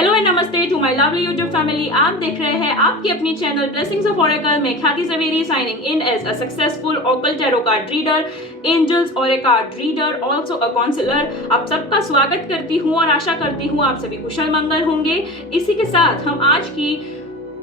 Hello and namaste to my lovely YouTube family. आप देख रहे हैं आपकी अपनी चैनल ब्लेसिंग्स ऑफ ओरेकल में Khyati Javeri signing in as a successful occult tarot card reader, angels oracle card reader, also a counsellor. आप सबका स्वागत करती हूँ और आशा करती हूँ आप सभी कुशल मंगल होंगे। इसी के साथ हम आज की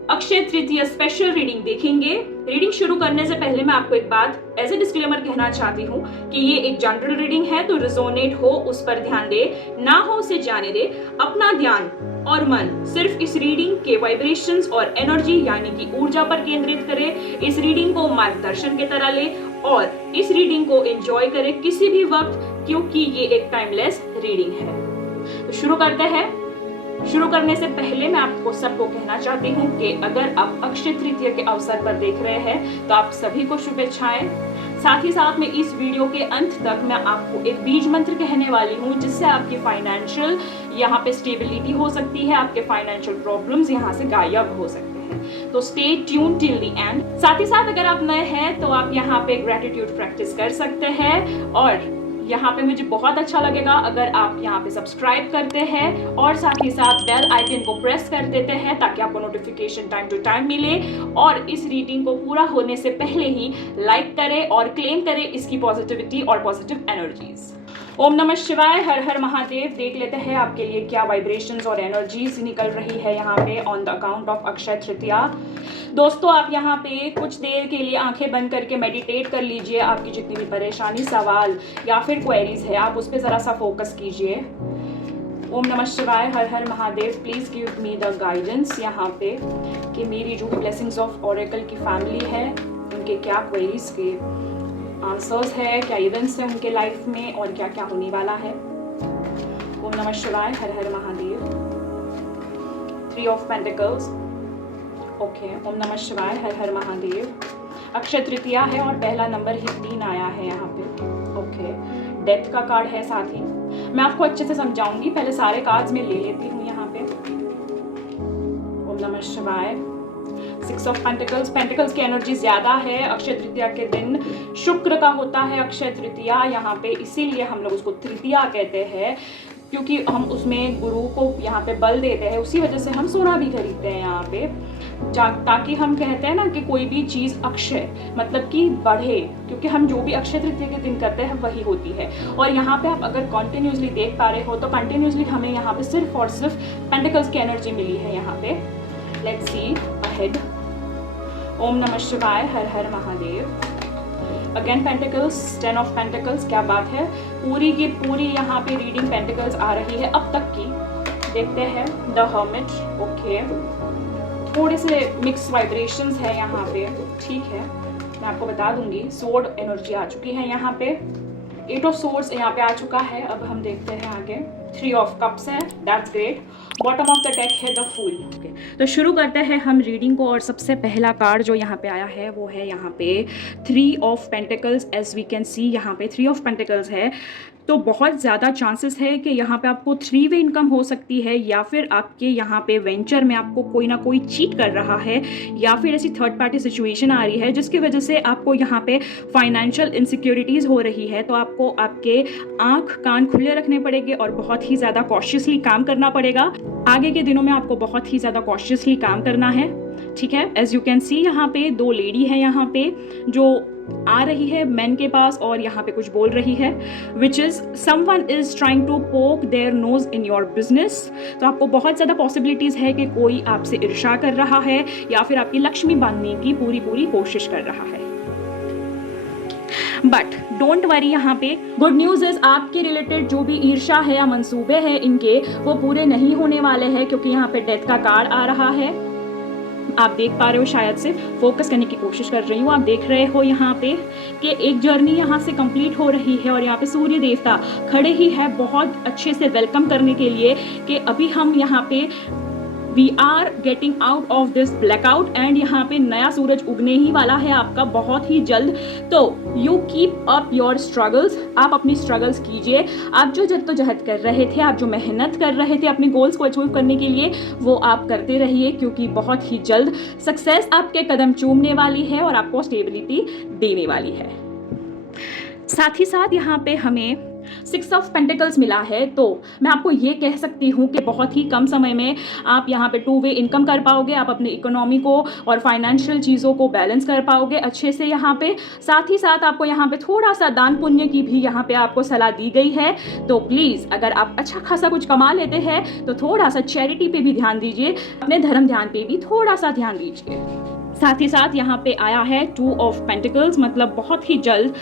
अक्षय तृतीया स्पेशल रीडिंग देखेंगे। रीडिंग शुरू करने से पहले मैं आपको एक बात एज ए डिस्क्लेमर कहना चाहती हूँ कि ये एक जनरल रीडिंग है, तो रिजोनेट हो उस पर ध्यान दे, ना हो उसे जाने दे। अपना ध्यान और मन सिर्फ इस रीडिंग के वाइब्रेशंस और एनर्जी यानी कि ऊर्जा पर केंद्रित करे। इस रीडिंग को मार्गदर्शन की तरह ले और इस रीडिंग को एंजॉय करे किसी भी वक्त, क्योंकि ये एक टाइमलेस रीडिंग है। तो शुरू करते हैं। शुरू करने से पहले मैं आपको सबको कहना चाहती हूँ कि अगर आप अक्षय तृतीया के अवसर पर देख रहे हैं तो आप सभी को शुभेच्छाएं। साथ ही साथ में इस वीडियो के अंत तक मैं आपको एक बीज मंत्र कहने वाली हूँ जिससे आपकी फाइनेंशियल यहाँ पे स्टेबिलिटी हो सकती है, आपके फाइनेंशियल प्रॉब्लम्स यहाँ से गायब हो सकते हैं। तो stay tune till the end. साथ ही साथ अगर आप नए हैं तो आप यहाँ पे ग्रेटिट्यूड प्रैक्टिस कर सकते हैं और यहाँ पे मुझे बहुत अच्छा लगेगा अगर आप यहाँ पे सब्सक्राइब करते हैं और साथ ही साथ बेल आइकन को प्रेस कर देते हैं ताकि आपको नोटिफिकेशन टाइम टू टाइम मिले। और इस रीडिंग को पूरा होने से पहले ही लाइक करें और क्लेम करें इसकी पॉजिटिविटी और पॉजिटिव एनर्जीज। ओम नमः शिवाय, हर हर महादेव। देख लेते हैं आपके लिए क्या वाइब्रेशंस और एनर्जीज निकल रही है यहाँ पे on the account of Akshaya Tritiya. दोस्तों आप यहाँ पे कुछ देर के लिए आंखें बंद करके मेडिटेट कर लीजिए। आपकी जितनी भी परेशानी, सवाल या फिर क्वेरीज है आप उस पर ज़रा सा फोकस कीजिए। ओम नमः शिवाय, हर हर Mahadev. Please give me the guidance यहाँ पे कि मेरी जो भी ब्लेसिंग्स ऑफ ओरेकल की फैमिली है उनके क्या क्वेरीज के आंसर्स है, क्या इवेंट्स हैं उनके लाइफ में और क्या क्या होने वाला है। ओम नमः शिवाय, हर हर महादेव। 3 of pentacles. ओके, ओम नमः शिवाय, हर हर महादेव। अक्षय तृतीया है और पहला नंबर ही 3 आया है यहाँ पे। ओके, डेथ का कार्ड है साथ ही। मैं आपको अच्छे से समझाऊंगी, पहले सारे कार्ड्स में ले लेती हूँ यहाँ पे। ओम नमः शिवाय। 6 ऑफ पेंटिकल्स। पेंटिकल्स की एनर्जी ज्यादा है। अक्षय तृतीया के दिन शुक्र का होता है अक्षय तृतीया यहाँ पे, इसीलिए हम लोग उसको तृतीया कहते हैं क्योंकि हम उसमें गुरु को यहाँ पे बल देते हैं। उसी वजह से हम सोना भी खरीदते हैं यहाँ पे, ताकि हम कहते हैं ना कि कोई भी चीज़ अक्षय मतलब कि बढ़े, क्योंकि हम जो भी अक्षय तृतीया के दिन करते हैं वही होती है। और यहाँ पे आप अगर कंटिन्यूसली देख पा रहे हो तो कंटिन्यूसली हमें यहाँ पे सिर्फ और सिर्फ पेंटिकल्स की एनर्जी मिली है यहाँ पे। Let's see ahead. ओम नमः शिवाय, हर हर Mahadev. Again pentacles, 10 of pentacles. क्या बात है, पूरी की पूरी यहाँ पे रीडिंग पेंटिकल्स आ रही है अब तक की। देखते हैं द हर्मिट। ओके, थोड़े से मिक्स वाइब्रेशंस है यहाँ पे, ठीक है, मैं आपको बता दूंगी। सोर्ड एनर्जी आ चुकी है यहाँ पे, 8 ऑफ सोर्ड्स यहाँ पे आ चुका है। अब हम देखते हैं आगे। 3 ऑफ कप्स है, that's great. Bottom of the deck है द फूल। ओके, तो शुरू करते हैं हम रीडिंग को। और सबसे पहला कार्ड जो यहाँ पे आया है वो है यहाँ पे 3 of pentacles. As we can see यहाँ पे 3 ऑफ पेंटिकल्स है, तो बहुत ज़्यादा चांसेस है कि यहाँ पे आपको 3 वे इनकम हो सकती है, या फिर आपके यहाँ पे वेंचर में आपको कोई ना कोई चीट कर रहा है, या फिर ऐसी थर्ड पार्टी सिचुएशन आ रही है जिसकी वजह से आपको यहाँ पे फाइनेंशियल इनसिक्योरिटीज़ हो रही है। तो आपको आपके आँख कान खुले रखने पड़ेंगे और बहुत ही ज़्यादा कॉशियसली काम करना पड़ेगा। आगे के दिनों में आपको बहुत ही ज़्यादा कॉशियसली काम करना है, ठीक है। एज यू कैन सी यहाँ पे 2 लेडी है यहाँ पे जो आ रही है मैन के पास और यहाँ पे कुछ बोल रही है, which is someone is trying to poke their nose in your business. तो आपको बहुत ज़्यादा पॉसिबिलिटीज़ है कि कोई आपसे ईर्ष्या कर रहा है या फिर आपकी लक्ष्मी बांधने की पूरी कोशिश कर रहा है। बट डोंट वरी, यहाँ पे गुड न्यूज़ इज आपके रिलेटेड जो भी ईर्ष्या है या मंसूबे हैं इनके, वो पूरे नहीं होने वाले हैं, क्योंकि यहाँ पे डेथ का कार्ड आ रहा है। आप देख पा रहे हो, शायद से फोकस करने की कोशिश कर रही हूँ। आप देख रहे हो यहाँ पे कि एक जर्नी यहाँ से कंप्लीट हो रही है और यहाँ पे सूर्य देवता खड़े ही है बहुत अच्छे से वेलकम करने के लिए कि अभी हम यहाँ पे we are getting out of this blackout and यहाँ पे नया सूरज उगने ही वाला है आपका बहुत ही जल्द। तो you keep up your struggles, आप अपनी स्ट्रगल्स कीजिए। आप जो जद्दोजहद कर रहे थे, आप जो मेहनत कर रहे थे अपने गोल्स को अचीव करने के लिए, वो आप करते रहिए, क्योंकि बहुत ही जल्द सक्सेस आपके कदम चूमने वाली है और आपको स्टेबिलिटी देने वाली है। साथ ही साथ यहाँ पे हमें सिक्स ऑफ पेंटिकल्स मिला है, तो मैं आपको ये कह सकती हूँ कि बहुत ही कम समय में आप यहाँ पे 2 वे इनकम कर पाओगे। आप अपनी इकोनॉमी को और फाइनेंशियल चीज़ों को बैलेंस कर पाओगे अच्छे से यहाँ पे। साथ ही साथ आपको यहाँ पे थोड़ा सा दान पुण्य की भी यहाँ पे आपको सलाह दी गई है। तो प्लीज़ अगर आप अच्छा खासा कुछ कमा लेते हैं तो थोड़ा सा चैरिटी पे भी ध्यान दीजिए, अपने धर्म ध्यान पे भी थोड़ा सा ध्यान दीजिए। साथ ही साथ यहाँ पे आया है 2 ऑफ पेंटिकल्स, मतलब बहुत ही जल्द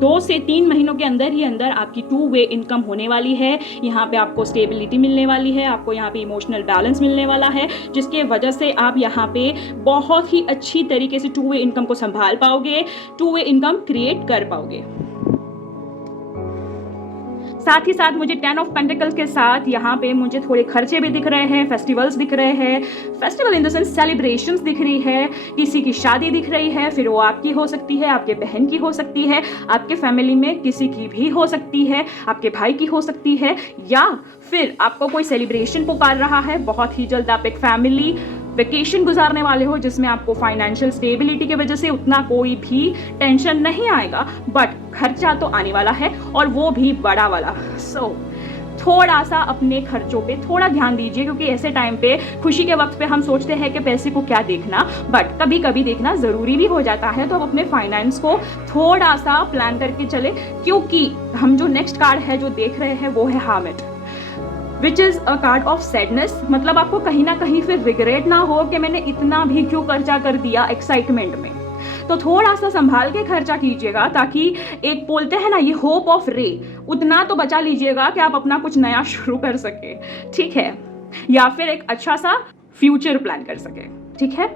2 से 3 महीनों के अंदर ही अंदर आपकी 2 वे इनकम होने वाली है। यहाँ पे आपको स्टेबिलिटी मिलने वाली है, आपको यहाँ पे इमोशनल बैलेंस मिलने वाला है, जिसके वजह से आप यहाँ पे बहुत ही अच्छी तरीके से 2 वे इनकम को संभाल पाओगे, 2 वे इनकम क्रिएट कर पाओगे। साथ ही साथ मुझे 10 ऑफ पेंटिकल्स के साथ यहाँ पे मुझे थोड़े खर्चे भी दिख रहे हैं, फेस्टिवल्स दिख रहे हैं, festival in the sense celebrations दिख रही है, किसी की शादी दिख रही है, फिर वो आपकी हो सकती है, आपके बहन की हो सकती है, आपके फैमिली में किसी की भी हो सकती है, आपके भाई की हो सकती है, या फिर आपको कोई सेलिब्रेशन पुकार रहा है। बहुत ही जल्द आप एक फैमिली वेकेशन गुजारने वाले हो जिसमें आपको फाइनेंशियल स्टेबिलिटी की वजह से उतना कोई भी टेंशन नहीं आएगा, बट खर्चा तो आने वाला है और वो भी बड़ा वाला। सो थोड़ा सा अपने खर्चों पे थोड़ा ध्यान दीजिए, क्योंकि ऐसे टाइम पे खुशी के वक्त पे हम सोचते हैं कि पैसे को क्या देखना, बट कभी कभी देखना ज़रूरी भी हो जाता है। तो आप अपने फाइनेंस को थोड़ा सा प्लान करके चले, क्योंकि हम जो नेक्स्ट कार्ड है जो देख रहे हैं वो है hermit, which is a card of sadness. मतलब आपको कहीं ना कहीं फिर रिग्रेट ना हो कि मैंने इतना भी क्यों खर्चा कर दिया एक्साइटमेंट में। तो थोड़ा सा संभाल के खर्चा कीजिएगा, ताकि एक बोलते हैं ना ये होप ऑफ रे, उतना तो बचा लीजिएगा कि आप अपना कुछ नया शुरू कर सके, ठीक है, या फिर एक अच्छा सा फ्यूचर प्लान कर सके, ठीक है।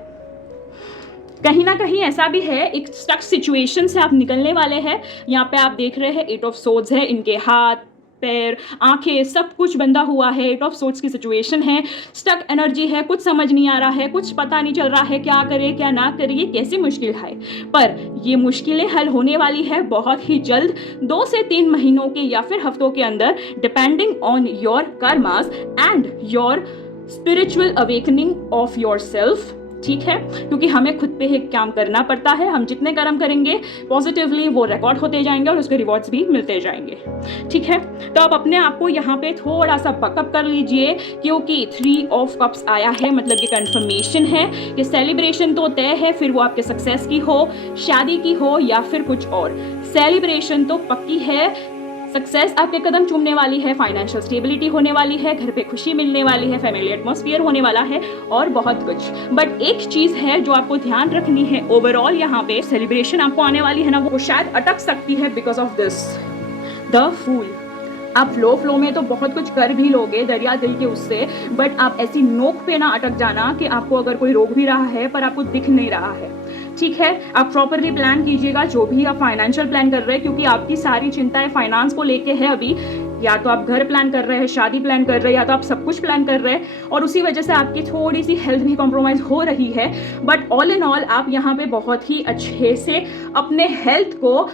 कहीं ना कहीं ऐसा भी है, एक स्टक सिचुएशन से आप निकलने वाले हैं। यहाँ पे आप देख रहे हैं 8 ऑफ सोर्ड्स है, इनके हाथ पैर आंखें सब कुछ बंधा हुआ है, 8 ऑफ सोर्ड्स की सिचुएशन है, स्टक एनर्जी है, कुछ समझ नहीं आ रहा है, कुछ पता नहीं चल रहा है क्या करे क्या ना करे, ये कैसी मुश्किल है। पर ये मुश्किलें हल होने वाली है बहुत ही जल्द, 2 से 3 महीनों के या फिर हफ्तों के अंदर, depending on your karmas and your spiritual awakening of your self, ठीक है। क्योंकि हमें खुद पे एक काम करना पड़ता है, हम जितने कर्म करेंगे पॉजिटिवली वो रिकॉर्ड होते जाएंगे और उसके रिवॉर्ड्स भी मिलते जाएंगे, ठीक है। तो आप अपने आप को यहाँ पे थोड़ा सा बकअप कर लीजिए, क्योंकि 3 ऑफ कप्स आया है, मतलब ये कंफर्मेशन है कि सेलिब्रेशन तो तय है, फिर वो आपके सक्सेस की हो, शादी की हो या फिर कुछ और, सेलिब्रेशन तो पक्की है। सक्सेस आपके कदम चूमने वाली है, फाइनेंशियल स्टेबिलिटी होने वाली है, घर पे खुशी मिलने वाली है, फैमिली एटमॉस्फेयर होने वाला है और बहुत कुछ। बट एक चीज़ है जो आपको ध्यान रखनी है, ओवरऑल यहाँ पे सेलिब्रेशन आपको आने वाली है ना, वो शायद अटक सकती है because of this the fool. आप फ्लो में तो बहुत कुछ कर भी लोगे दरिया दिल के उससे, बट आप ऐसी नोक पे ना अटक जाना कि आपको अगर कोई रोक भी रहा है पर आपको दिख नहीं रहा है, ठीक है। आप प्रॉपरली प्लान कीजिएगा जो भी आप फाइनेंशियल प्लान कर रहे हैं, क्योंकि आपकी सारी चिंताएं फाइनेंस को लेके है अभी। या तो आप घर प्लान कर रहे हैं, शादी प्लान कर रहे हैं, या तो आप सब कुछ प्लान कर रहे हैं, और उसी वजह से आपकी थोड़ी सी हेल्थ भी कॉम्प्रोमाइज़ हो रही है। बट ऑल इन ऑल आप यहाँ पे बहुत ही अच्छे से अपने हेल्थ को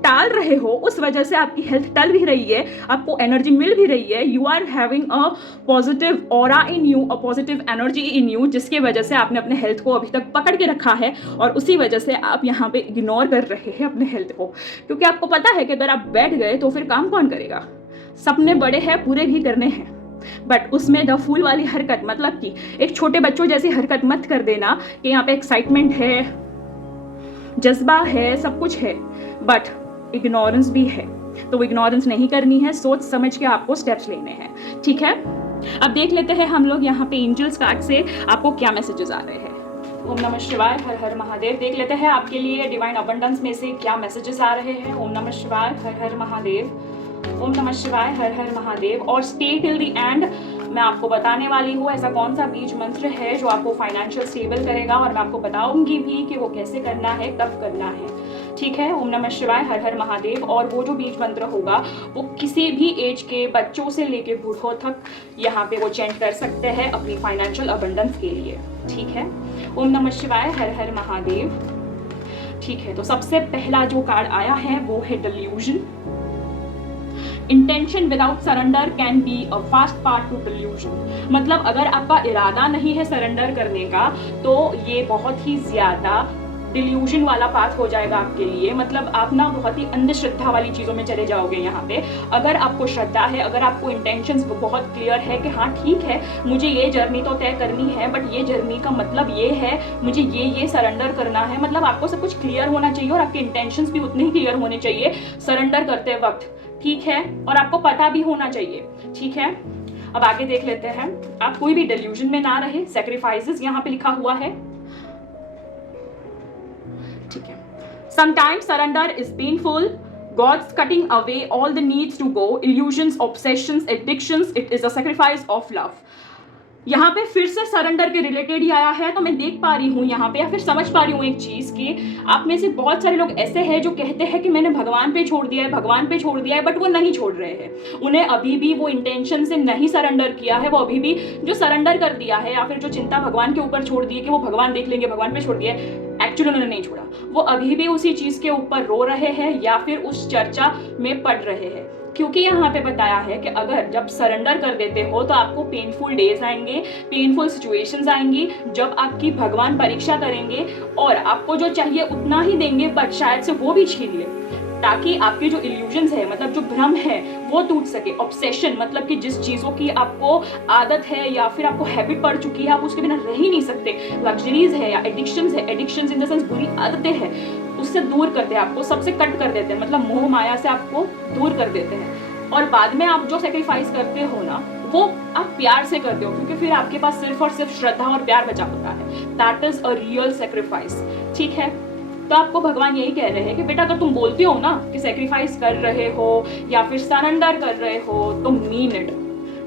टाल रहे हो, उस वजह से आपकी हेल्थ टल भी रही है, आपको एनर्जी मिल भी रही है, you are having a positive aura in you, a positive energy in you, जिसकी वजह से आपने अपने हेल्थ को अभी तक पकड़ के रखा है, और उसी वजह से आप यहाँ पे इग्नोर कर रहे हैं अपने हेल्थ को, क्योंकि आपको पता है कि अगर आप बैठ गए तो फिर काम कौन करेगा। सपने बड़े हैं, पूरे भी करने हैं, बट उसमें द फूल वाली हरकत, मतलब कि एक छोटे बच्चों जैसी हरकत मत कर देना कि यहाँ पे एक्साइटमेंट है, जज्बा है, सब कुछ है, बट इग्नोरेंस भी है। तो वो इग्नोरेंस नहीं करनी है, सोच समझ के आपको स्टेप्स लेने हैं, ठीक है। अब देख लेते हैं हम लोग यहाँ पे एंजल्स कार्ड से आपको क्या मैसेजेस आ रहे हैं। ओम नमः शिवाय, हर हर महादेव। देख लेते हैं आपके लिए डिवाइन अबंडेंस में से क्या मैसेजेस आ रहे हैं। ओम नमः शिवाय, हर हर महादेव। ओम नमः शिवाय, हर हर महादेव। और स्टे टिल द एंड, मैं आपको बताने वाली हूँ ऐसा कौन सा बीज मंत्र है जो आपको फाइनेंशियल स्टेबल करेगा, और मैं आपको बताऊंगी भी कि वो कैसे करना है, कब करना है, ठीक है। ओम नमः शिवाय, हर हर महादेव। और वो जो बीज मंत्र होगा वो किसी भी एज के बच्चों से लेके बूढ़ों तक यहाँ पे वो चेंट कर सकते हैं अपनी फाइनेंशियल अबंडेंस के लिए, ठीक है। ओम नमः शिवाय, हर हर महादेव, ठीक है। तो सबसे पहला जो कार्ड आया है वो है delusion. Intention without surrender can be a fast part two delusion. मतलब अगर आपका इरादा नहीं है सरेंडर करने का तो ये बहुत ही ज्यादा डिल्यूजन वाला पाथ हो जाएगा आपके लिए। मतलब आप ना बहुत ही अंधश्रद्धा वाली चीज़ों में चले जाओगे यहाँ पे। अगर आपको श्रद्धा है, अगर आपको इंटेंशंस बहुत क्लियर है कि हाँ ठीक है मुझे ये जर्नी तो तय करनी है, बट ये जर्नी का मतलब ये है, मुझे ये सरेंडर करना है, मतलब आपको सब कुछ क्लियर होना चाहिए और आपके इंटेंशंस भी उतने ही क्लियर होने चाहिए सरेंडर करते वक्त, ठीक है, और आपको पता भी होना चाहिए, ठीक है। अब आगे देख लेते हैं, आप कोई भी डिल्यूजन में ना रहे, सैक्रिफाइसेस यहाँ पे लिखा हुआ है, ठीक है। Sometimes surrender is painful. God's cutting away all the needs to go, illusions, obsessions, addictions. It is a sacrifice of love. यहाँ पे फिर से सरेंडर के रिलेटेड ही आया है, तो मैं देख पा रही हूँ यहाँ पे या फिर समझ पा रही हूँ एक चीज़ कि आप में से बहुत सारे लोग ऐसे हैं जो कहते हैं कि मैंने भगवान पे छोड़ दिया है, भगवान पे छोड़ दिया है, बट वो नहीं छोड़ रहे हैं। उन्हें अभी भी वो इंटेंशन से नहीं सरेंडर किया है, वो अभी भी जो सरेंडर कर दिया है या फिर जो चिंता भगवान के ऊपर छोड़ दी है कि वो भगवान देख लेंगे, भगवान पे छोड़ दिया है, एक्चुअली उन्होंने नहीं छोड़ा। वो अभी भी उसी चीज़ के ऊपर रो रहे हैं या फिर उस चर्चा में पड़ रहे हैं, क्योंकि यहाँ पे बताया है कि अगर जब सरेंडर कर देते हो तो आपको पेनफुल डेज आएंगे, पेनफुल सिचुएशंस आएंगी, जब आपकी भगवान परीक्षा करेंगे और आपको जो चाहिए उतना ही देंगे, बट शायद से वो भी छीन ले, ताकि आपके जो इल्यूजन्स है, मतलब जो भ्रम है वो टूट सके। ऑब्सेशन मतलब कि जिस चीज़ों की आपको आदत है या फिर आपको हैबिट पड़ चुकी है, आप उसके बिना रह ही नहीं सकते, लग्जरीज है या एडिक्शंस है, एडिक्शंस इन द सेंस बुरी आदतें हैं, उससे दूर करते हैं आपको, सबसे कट कर देते हैं, मतलब मोह माया से आपको दूर कर देते हैं। और बाद में आप जो सेक्रीफाइस करते हो ना, वो आप प्यार से करते हो, क्योंकि फिर आपके पास सिर्फ और सिर्फ श्रद्धा और प्यार बचा होता है। That is a real sacrifice, ठीक है। तो आपको भगवान यही कह रहे हैं कि बेटा अगर तुम बोलते हो ना कि सेक्रीफाइस कर रहे हो या फिर सरेंडर कर रहे हो तो मीन इट,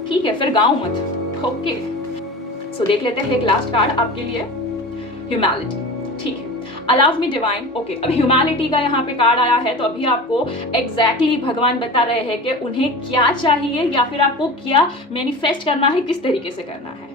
ठीक है, फिर गाओ मत, ओके। सो देख लेते हैं एक लास्ट कार्ड आपके लिए, ह्यूमैनिटी, ठीक है। Allow me divine, okay. अब ह्यूमैनिटी का यहाँ पे कार्ड आया है, तो अभी आपको एग्जैक्टली भगवान बता रहे हैं कि उन्हें क्या चाहिए या फिर आपको क्या मैनिफेस्ट करना है, किस तरीके से करना है।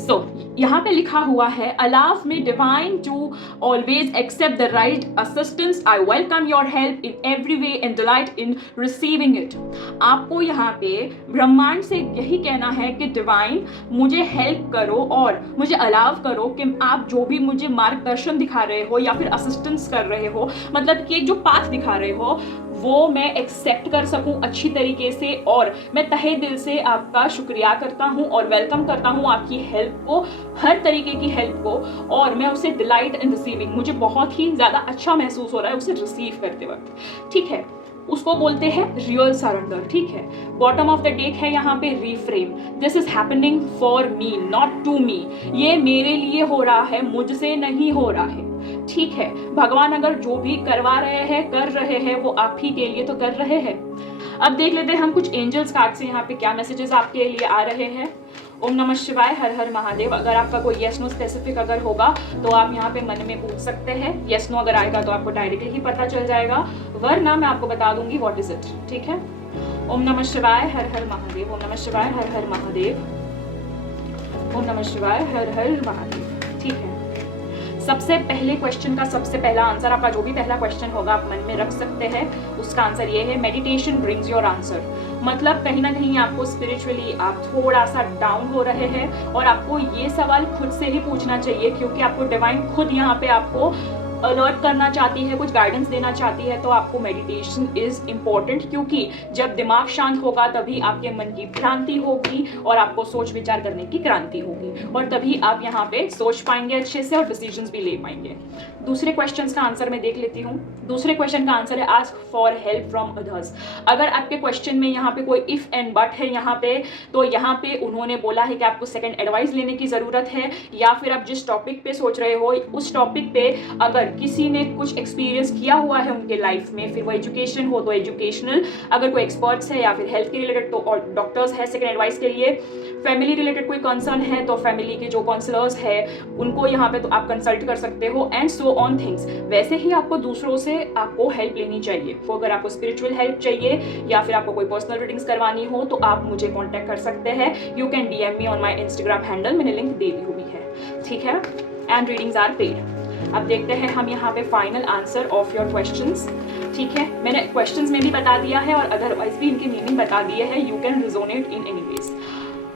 So, यहाँ पे लिखा हुआ है, allow me divine to always accept the right assistance. I welcome your help in every way and delight in receiving it. आपको यहाँ पे ब्रह्मांड से यही कहना है कि डिवाइन मुझे हेल्प करो और मुझे अलाव करो कि आप जो भी मुझे मार्गदर्शन दिखा रहे हो या फिर असिस्टेंस कर रहे हो, मतलब कि एक जो पाथ दिखा रहे हो वो मैं एक्सेप्ट कर सकूं अच्छी तरीके से, और मैं तहे दिल से आपका शुक्रिया करता हूं और वेलकम करता हूं आपकी हेल्प को, हर तरीके की हेल्प को, और मैं उसे डिलाइट इन रिसीविंग, मुझे बहुत ही ज़्यादा अच्छा महसूस हो रहा है उसे रिसीव करते वक्त, ठीक है। उसको बोलते हैं रियल सरेंडर, ठीक है। बॉटम ऑफ द डेक है यहाँ पे reframe, this is happening for me not to me, ये मेरे लिए हो रहा है, मुझसे नहीं हो रहा है, ठीक है। भगवान अगर जो भी करवा रहे हैं, कर रहे हैं, वो आप ही के लिए तो कर रहे हैं। अब देख लेते हैं हम कुछ एंजल्स कार्ड से यहाँ पे क्या मैसेजेस आपके लिए आ रहे हैं। ओम नमः शिवाय, हर हर महादेव। अगर आपका कोई येस नो स्पेसिफिक अगर होगा तो आप यहाँ पे मन में पूछ सकते हैं, येस नो अगर आएगा तो आपको डायरेक्टली ही पता चल जाएगा, वरना मैं आपको बता दूंगी व्हाट इज इट, ठीक है। ओम नमः शिवाय, हर हर महादेव। ओम नमः शिवाय, हर हर महादेव। ओम नमः शिवाय, हर हर महादेव, ठीक है। सबसे पहले क्वेश्चन का सबसे पहला आंसर, आपका जो भी पहला क्वेश्चन होगा आप मन में रख सकते हैं, उसका आंसर ये है, मेडिटेशन ब्रिंग्स योर आंसर। मतलब कहीं ना कहीं आपको स्पिरिचुअली आप थोड़ा सा डाउन हो रहे हैं और आपको ये सवाल खुद से ही पूछना चाहिए, क्योंकि आपको डिवाइन खुद यहाँ पे आपको अलर्ट करना चाहती है, कुछ गाइडेंस देना चाहती है। तो आपको मेडिटेशन इज इम्पोर्टेंट, क्योंकि जब दिमाग शांत होगा तभी आपके मन की भ्रांति होगी और आपको सोच विचार करने की क्रांति होगी, और तभी आप यहाँ पे सोच पाएंगे अच्छे से और डिसीजंस भी ले पाएंगे। दूसरे क्वेश्चन का आंसर मैं देख लेती हूँ। दूसरे क्वेश्चन का आंसर है ask for help from others. अगर आपके क्वेश्चन में यहाँ पे कोई इफ एंड बट है यहाँ पे, तो यहाँ पे उन्होंने बोला है कि आपको सेकंड एडवाइस लेने की ज़रूरत है, या फिर आप जिस टॉपिक पे सोच रहे हो उस टॉपिक पे अगर किसी ने कुछ एक्सपीरियंस किया हुआ है उनके लाइफ में, फिर वो एजुकेशन हो तो एजुकेशनल, अगर कोई एक्सपर्ट्स है या फिर हेल्थ के रिलेटेड तो और डॉक्टर्स है सेकंड एडवाइस के लिए, फैमिली रिलेटेड कोई कंसर्न है तो फैमिली के जो काउंसलर्स है उनको यहाँ पे तो आप कंसल्ट कर सकते हो, एंड सो ऑन थिंग्स। वैसे ही आपको दूसरों से आपको हेल्प लेनी चाहिए। तो अगर आपको स्पिरिचुअल हेल्प चाहिए या फिर आपको कोई पर्सनल रीडिंग्स करवानी हो तो आप मुझे कॉन्टैक्ट कर सकते हैं। You can DM me on my Instagram handle, मैंने लिंक दे दी हुई है, ठीक है। And readings are paid. अब देखते हैं हम यहाँ पे final answer of your questions, ठीक है। मैंने क्वेश्चंस में भी बता दिया है और अदरवाइज भी इनकी मीनिंग बता दिए है, you can resonate in any ways.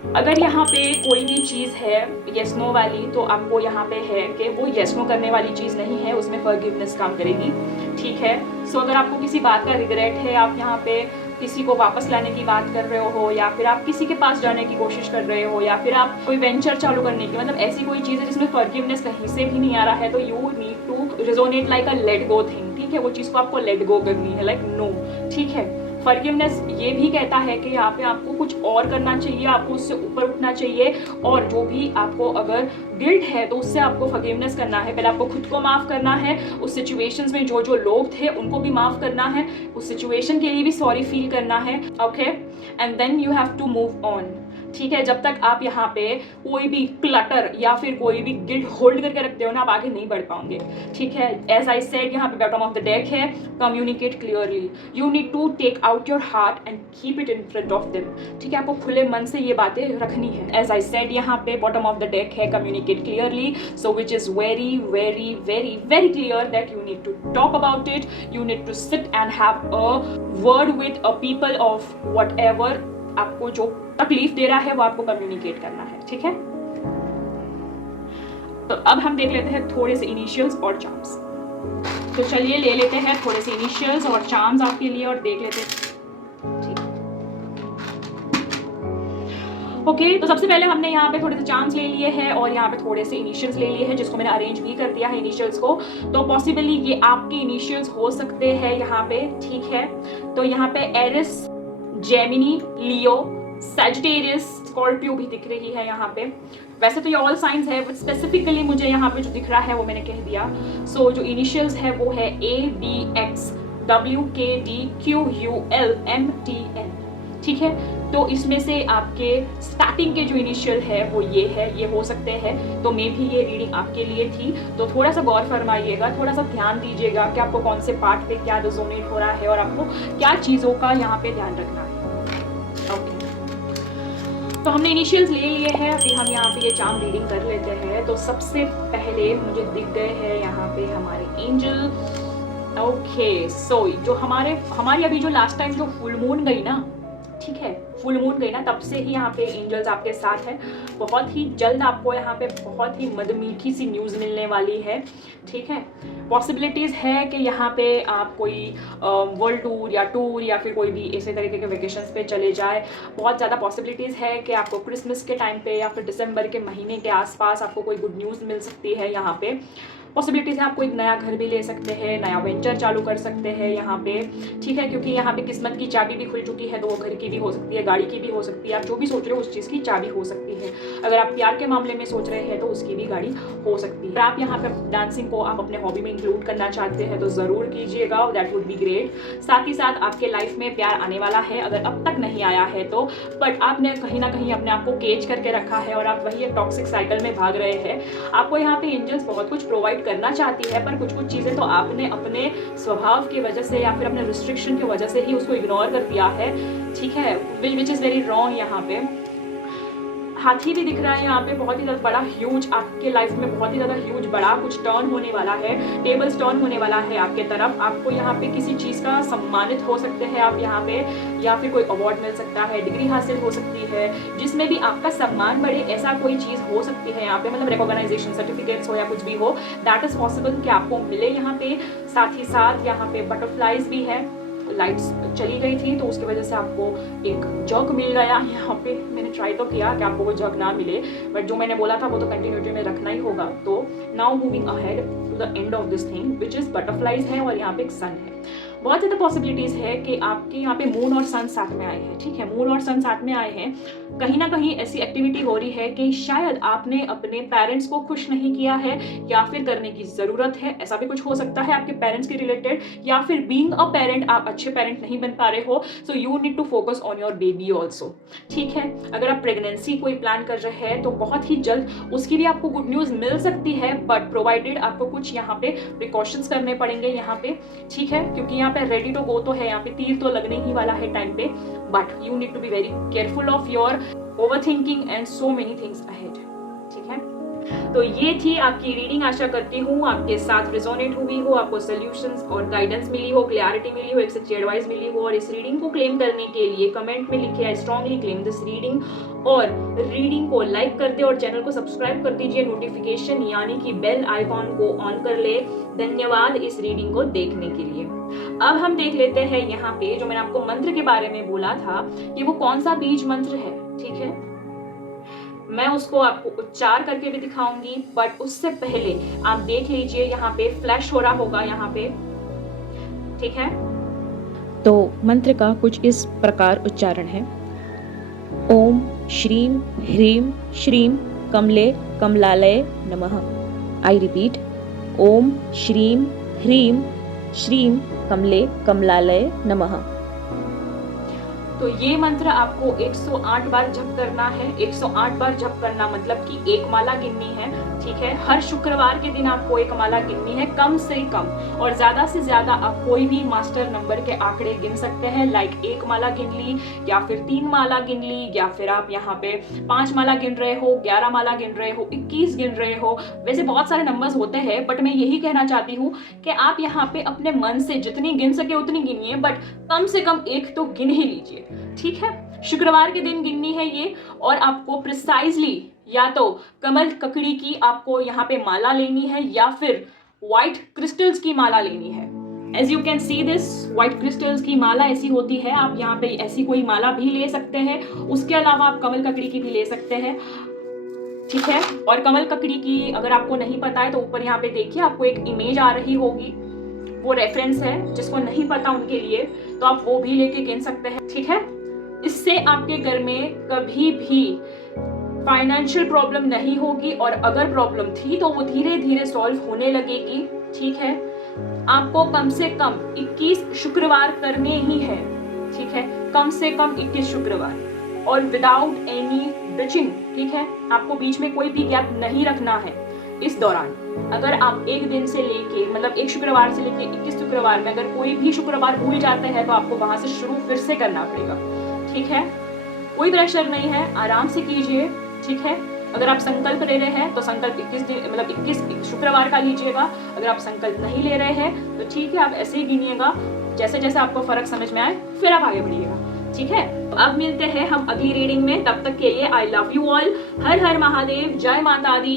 अगर यहाँ पे कोई भी चीज़ है येस नो वाली, तो आपको यहाँ पे है कि वो येस नो करने वाली चीज़ नहीं है, उसमें फॉरगिवनेस काम करेगी, ठीक है। सो अगर आपको किसी बात का रिग्रेट है, आप यहाँ पे किसी को वापस लाने की बात कर रहे हो, या फिर आप किसी के पास जाने की कोशिश कर रहे हो, या फिर आप कोई वेंचर चालू करने की, मतलब ऐसी कोई चीज़ है जिसमें फॉरगिवनेस कहीं से भी नहीं आ रहा है, तो you need to resonate like a let go thing, ठीक है। वो चीज़ को आपको लेट गो करनी है, लाइक नो, ठीक है। फॉरगिवनेस ये भी कहता है कि यहाँ पे आपको कुछ और करना चाहिए, आपको उससे ऊपर उठना चाहिए, और जो भी आपको अगर गिल्ट है तो उससे आपको फॉरगिवनेस करना है। पहले आपको खुद को माफ़ करना है, उस सिचुएशंस में जो जो लोग थे उनको भी माफ़ करना है, उस सिचुएशन के लिए भी सॉरी फील करना है, okay, and then you have to move on, ठीक है। जब तक आप यहाँ पे कोई भी क्लटर या फिर कोई भी गिल्ट होल्ड करके रखते हो ना, आप आगे नहीं बढ़ पाओगे, ठीक है। एज आई सेड, यहाँ पे बॉटम ऑफ द डेक है, communicate clearly, you need to take out your heart and keep it in front of them, ठीक है। आपको खुले मन से ये बातें रखनी है। एज आई सेड, यहाँ पे बॉटम ऑफ द डेक है, communicate clearly, so which is very very very very clear that you need to talk about it, you need to sit and have a word with a people of whatever आपको जो तकलीफ दे रहा है वो आपको communicate करना है, ठीक है। तो अब हम देख लेते हैं थोड़े से इनिशियल्स और चार्म्स। तो चलिए ले लेते हैं थोड़े से इनिशियल्स और चार्म्स आपके लिए और देख लेते हैं, ठीक। ओके, तो सबसे पहले हमने यहाँ पे थोड़े से चार्म्स ले लिए हैं और यहाँ पे थोड़े से इनिशियल्स ले लिए हैं, जिसको मैंने अरेंज भी कर दिया है इनिशियल्स को। तो पॉसिबली ये आपके इनिशियल्स हो सकते हैं यहाँ पे, ठीक है। तो यहाँ पे एरिस, जेमिनी, लियो, सैजिटेरियस, स्कॉर्पियो भी दिख रही है यहाँ पे। वैसे तो ये ऑल साइंस है, बट स्पेसिफिकली मुझे यहाँ पे जो दिख रहा है वो मैंने कह दिया। सो जो इनिशियल्स है वो है ABX WKDQULMTN, ठीक है। तो इसमें से आपके स्टार्टिंग के जो इनिशियल है वो ये है, ये हो सकते हैं। तो मे भी ये रीडिंग आपके लिए थी, तो थोड़ा सा गौर फरमाइएगा, थोड़ा सा ध्यान दीजिएगा कि आपको कौन से पार्ट पे क्या रेजोनेट हो रहा है और आपको क्या चीज़ों का यहाँ पे ध्यान रखना है, ओके। तो हमने इनिशियल्स ले लिए हैं, अभी हम यहाँ पे ये चार्म रीडिंग कर लेते हैं। तो सबसे पहले मुझे दिख गए हैं यहाँ पे हमारे एंजल, ओके। सो जो हमारी अभी जो लास्ट टाइम जो फुल मून गई ना, ठीक है, फुल मून गई ना, तब से ही यहाँ पे एंजल्स आपके साथ है। बहुत ही जल्द आपको यहाँ पे बहुत ही मधुमीठी सी न्यूज़ मिलने वाली है, ठीक है। पॉसिबिलिटीज़ है कि यहाँ पे आप कोई वर्ल्ड टूर या फिर कोई भी ऐसे तरीके के वेकेशंस पे चले जाए। बहुत ज़्यादा पॉसिबिलिटीज़ है कि आपको क्रिसमस के टाइम पे या फिर दिसंबर के महीने के आसपास आपको कोई गुड न्यूज़ मिल सकती है यहाँ पे। पॉसिबिलिटीज़ है आपको एक नया घर भी ले सकते हैं, नया वेंचर चालू कर सकते हैं यहाँ पे, ठीक है। क्योंकि यहाँ पे किस्मत की चाबी भी खुल चुकी है, तो वो घर की भी हो सकती है, गाड़ी की भी हो सकती है, आप जो भी सोच रहे हो उस चीज़ की चाबी हो सकती है। अगर आप प्यार के मामले में सोच रहे हैं तो उसकी भी गाड़ी हो सकती है। अगर आप यहाँ पे डांसिंग को आप अपने हॉबी में इंक्लूड करना चाहते हैं तो ज़रूर कीजिएगा, दैट वुड बी ग्रेट। साथ ही साथ आपके लाइफ में प्यार आने वाला है, अगर अब तक नहीं आया है तो, बट आपने कहीं ना कहीं अपने आप को केज करके रखा है और आप वही एक टॉक्सिक साइकिल में भाग रहे हैं। आपको यहाँ पे एंजल्स बहुत कुछ प्रोवाइड करना चाहती है, पर कुछ कुछ चीज़ें तो आपने अपने स्वभाव की वजह से या फिर अपने रिस्ट्रिक्शन की वजह से ही उसको इग्नोर कर दिया है, ठीक है, विच इज़ वेरी रॉन्ग। यहाँ पे हाथी भी दिख रहा है यहाँ पे, बहुत ही ज़्यादा बड़ा ह्यूज आपके लाइफ में, बहुत ही ज़्यादा ह्यूज बड़ा कुछ टर्न होने वाला है, टेबल्स टर्न होने वाला है आपके तरफ। आपको यहाँ पे किसी चीज़ का सम्मानित हो सकते हैं आप यहाँ पे, या फिर कोई अवार्ड मिल सकता है, डिग्री हासिल हो सकती है जिसमें भी आपका सम्मान बढ़े, ऐसा कोई चीज़ हो सकती है यहाँ पे, मतलब रिकॉग्नाइजेशन सर्टिफिकेट्स हो या कुछ भी हो, दैट इज़ पॉसिबल कि आपको मिले यहाँ पे। साथ ही साथ यहाँ पे बटरफ्लाइज भी है, लाइट्स चली गई थी तो उसकी वजह से आपको एक जग मिल गया यहाँ पे। मैंने ट्राई तो किया कि आपको वो जग ना मिले, बट जो मैंने बोला था वो तो कंटिन्यूटी में रखना ही होगा। तो now moving ahead to the end of this thing which is butterflies है और यहाँ पे एक सन है। बहुत ज़्यादा पॉसिबिलिटीज़ है कि आपके यहाँ पे मून और सन साथ में आए हैं, ठीक है, मून और सन साथ में आए हैं। कहीं ना कहीं ऐसी एक्टिविटी हो रही है कि शायद आपने अपने पेरेंट्स को खुश नहीं किया है या फिर करने की ज़रूरत है, ऐसा भी कुछ हो सकता है आपके पेरेंट्स के रिलेटेड, या फिर बीइंग अ पेरेंट आप अच्छे पेरेंट नहीं बन पा रहे हो, so you need to focus on your baby also, ठीक है। अगर आप प्रेगनेंसी कोई प्लान कर रहे हैं तो बहुत ही जल्द उसकी भी आपको गुड न्यूज़ मिल सकती है, बट प्रोवाइडेड आपको कुछ यहाँ पे प्रिकॉशंस करने पड़ेंगे यहाँ पे, ठीक है, क्योंकि यहाँ पे रेडी टू गो तो है, यहाँ पे तीर तो लगने ही वाला है टाइम पे, but you need to be very careful of your overthinking and so many things ahead, ठीक है। तो ये थी आपकी रीडिंग। आशा करती हूँ आपके साथ रिजोनेट हुई हो, आपको सॉल्यूशंस और गाइडेंस मिली हो, क्लैरिटी मिली हो, एक सच्ची एडवाइस मिली हो। और इस रीडिंग को क्लेम करने के लिए कमेंट में लिखिए I strongly claim this reading, और रीडिंग को लाइक कर दे और चैनल को सब्सक्राइब कर दीजिए, नोटिफिकेशन यानी कि बेल आइकॉन को ऑन कर ले। धन्यवाद इस रीडिंग को देखने के लिए। अब हम देख लेते हैं यहाँ पे जो मैंने आपको मंत्र के बारे में बोला था कि वो कौन सा बीज मंत्र है। ठीक है, मैं उसको आपको उच्चार करके भी दिखाऊंगी, बट उससे पहले आप देख लीजिए यहाँ पे फ्लैश हो रहा होगा यहाँ पे। ठीक है, तो मंत्र का कुछ इस प्रकार उच्चारण है। ओम श्रीम ह्रीम श्रीम कमले कमलालय नमः। आई रिपीट, ओम श्रीम ह्रीम श्रीम कमले कमलालय नमः। तो ये मंत्र आपको 108 बार जप करना है। 108 बार जप करना मतलब कि एक माला गिननी है। ठीक है, हर शुक्रवार के दिन आपको एक माला गिननी है कम से कम, और ज्यादा से ज्यादा आप कोई भी मास्टर नंबर के आंकड़े गिन सकते हैं। लाइक एक माला गिन ली, या फिर 3 माला गिन ली, या फिर आप यहाँ पे 5 माला गिन रहे हो, 11 माला गिन रहे हो, 21 गिन रहे हो। वैसे बहुत सारे नंबर्स होते हैं, बट मैं यही कहना चाहती हूँ कि आप यहाँ पे अपने मन से जितनी गिन सके उतनी गिनिए, बट कम से कम एक तो गिन ही लीजिए। ठीक है, शुक्रवार के दिन गिननी है ये, और आपको प्रिसाइजली या तो कमल ककड़ी की आपको यहाँ पे माला लेनी है, या फिर व्हाइट क्रिस्टल्स की माला लेनी है। As you can see this, white crystals की माला ऐसी होती है, आप यहाँ पे ऐसी कोई माला भी ले सकते हैं। उसके अलावा आप कमल ककड़ी की भी ले सकते हैं। ठीक है, और कमल ककड़ी की अगर आपको नहीं पता है तो ऊपर यहाँ पे देखिए आपको एक इमेज आ रही होगी, वो रेफरेंस है। जिसको नहीं पता उनके लिए तो आप वो भी लेके गिन सकते हैं। ठीक है, इससे आपके घर में कभी भी फाइनेंशियल प्रॉब्लम नहीं होगी, और अगर प्रॉब्लम थी तो वो धीरे धीरे सॉल्व होने लगेगी। ठीक है, आपको कम से कम 21 शुक्रवार करने ही है। ठीक है, कम से कम 21 शुक्रवार, और विदाउट एनी ब्रिचिंग। ठीक है, आपको बीच में कोई भी गैप नहीं रखना है इस दौरान। अगर आप एक दिन से लेके मतलब एक शुक्रवार से लेके 21 शुक्रवार में अगर कोई भी शुक्रवार भूल जाते हैं तो आपको वहां से शुरू फिर से करना पड़ेगा। ठीक है, कोई प्रेशर नहीं है, आराम से कीजिए। ठीक है, अगर आप संकल्प ले रहे हैं तो संकल्प 21 दिन मतलब 21 शुक्रवार का लीजिएगा। अगर आप संकल्प नहीं ले रहे हैं तो ठीक है, आप ऐसे ही गिनिएगा, जैसे जैसे आपको फर्क समझ में आए फिर आप आगे बढ़िएगा। ठीक है, तो अब मिलते हैं हम अगली रीडिंग में। तब तक के लिए आई लव यू ऑल। हर हर महादेव, जय माता दी।